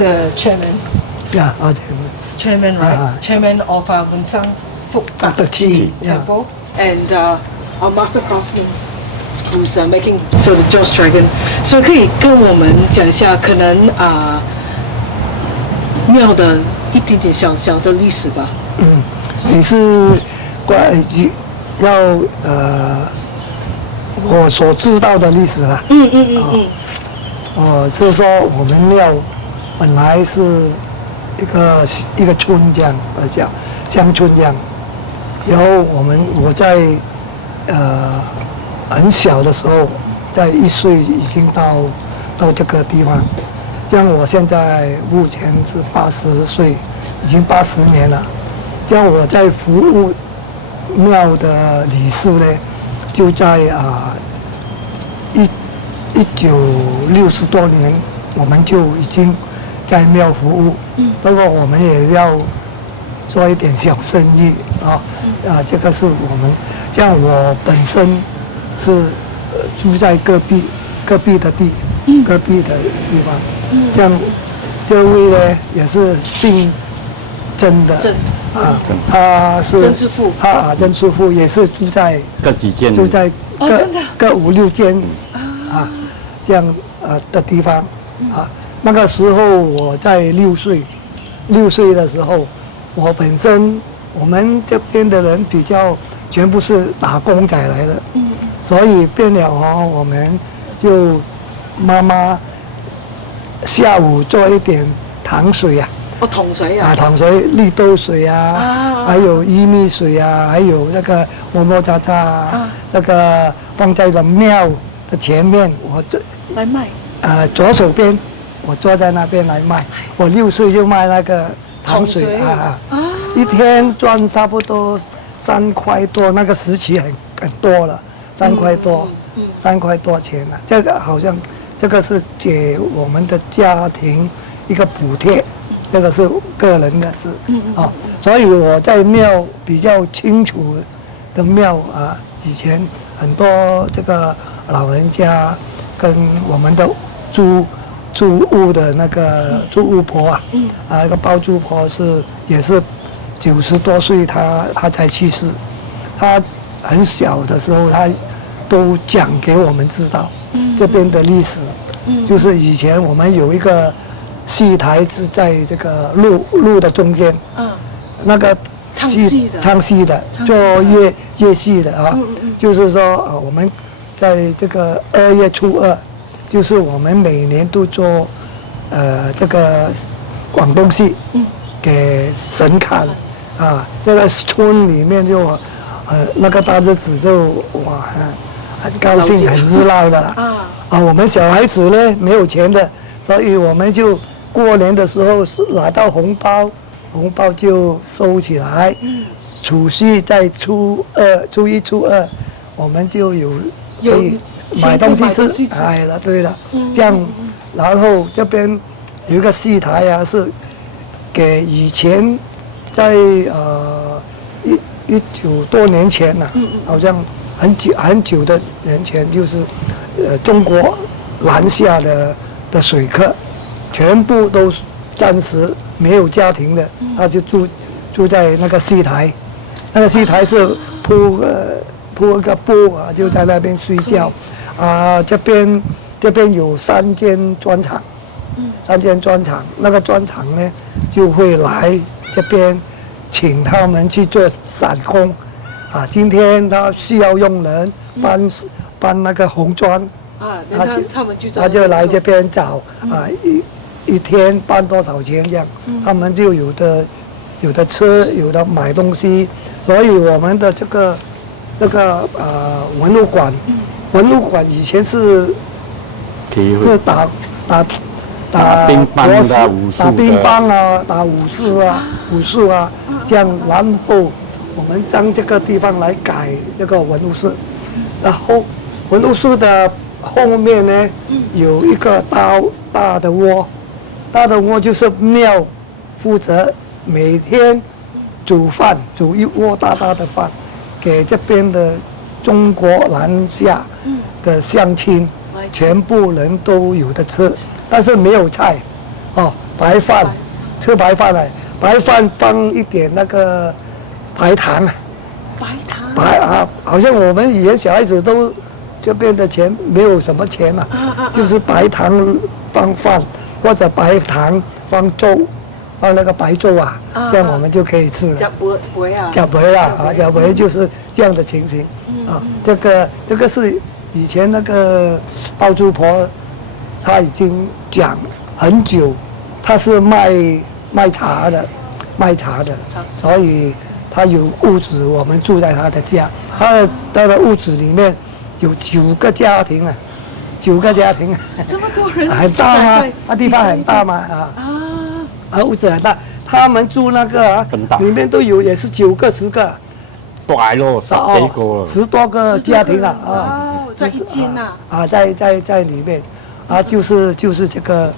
the chairman. Yeah, Chairman, right? Chairman of Wensang Folk Chi Temple, and our master craftsman who's making so the Joss Dragon. So 可以跟我们讲一下可能庙的一点点小小的历史吧。你是要我所知道的历史啦。是说我们庙本来是一个村这样，叫乡村这样。然后我在很小的时候，在1岁已经到这个地方。这样我现在目前是80岁，已经80年了。这样我在服务庙的理事呢，就在1960多年，我们就已经在庙服务。不过我们也要做一点小生意这个是我们。这样我本身是住在隔壁的地方。这样这位呢也是姓曾的。他是曾师傅。曾师傅也是住在各几间，住在各5、6间这样的地方那个时候我在6岁的时候，我们这边的人比较全部是打工仔来的，所以变了我们就妈妈下午做一点糖水糖水啊，糖水、绿豆水还有薏米水还有那个么么喳喳这个放在了庙的前面，我来卖。左手边我坐在那边来卖。我6岁就卖那个糖水一天赚差不多3块多，那个时期很多了，3块多，3块多钱了。这个好像这个是给我们的家庭一个补贴。这个是个人的事所以我在庙比较清楚的庙以前很多这个老人家跟我们的住屋的那个住屋婆那个包租婆也是90多岁，她才去世。她很小的时候，她都讲给我们知道这边的历史，就是以前我们有一个戏台是在这个路的中间，那个唱戏的，做乐戏的就是说我们在这个2月初2，就是我们每年都做这个广东戏给神看这个村里面就那个大日子就很高兴很热闹的我们小孩子呢没有钱的，所以我们就过年的时候是拿到红包就收起来，除夕在初1、初2，我们就可以买东西吃。对了，这样，然后这边有一个戏台是给以前在19多年前好像很久的年前，就是中国南下的水客。全部都暂时没有家庭的，他就住在那个戏台，那个戏台是铺一个布就在那边睡觉。这边有3间砖厂，3间砖厂，那个砖厂呢就会来这边请他们去做散工今天他需要用人搬那个红砖他就来这边找一天搬多少钱这样，他们就有的吃，有的买东西，所以我们的这个文物馆以前是打乒乓的打乒乓打武术这样，然后我们将这个地方来改这个文物室，然后文物室的后面呢有一个大的窝。大的窝就是庙负责每天煮饭，煮一窝大的饭，给这边的中国南下的乡亲，全部人都有的吃，但是没有菜白饭，吃白饭啊，白饭放一点那个白糖啊，白糖好像我们以前小孩子都这边的钱没有什么钱嘛，就是白糖放饭或者白糖放粥，放那个白粥啊，这样我们就可以吃了。加不会啊，假肥啦啊，假肥就是这样的情形啊。这个是以前那个包租婆，她已经讲很久，她是卖茶的，所以她有屋子，我们住在她的家，她的屋子里面有9个家庭啊，9个家庭啊，这么多人，很大吗？地方很大吗？屋子很大，他们住那个啊很大，里面都有，也是9个10个。大咯，10幾個10多个家庭了在一间呐。在里面，就是这个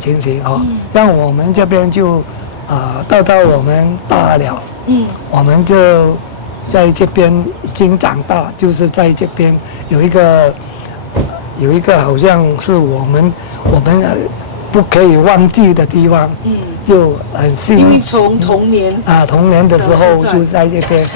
情形哦。像我们这边就到我们大了，我们就在这边已经长大，就是在这边有一个好像是我们不可以忘记的地方，就很幸因为从童年童年的时候就在这边，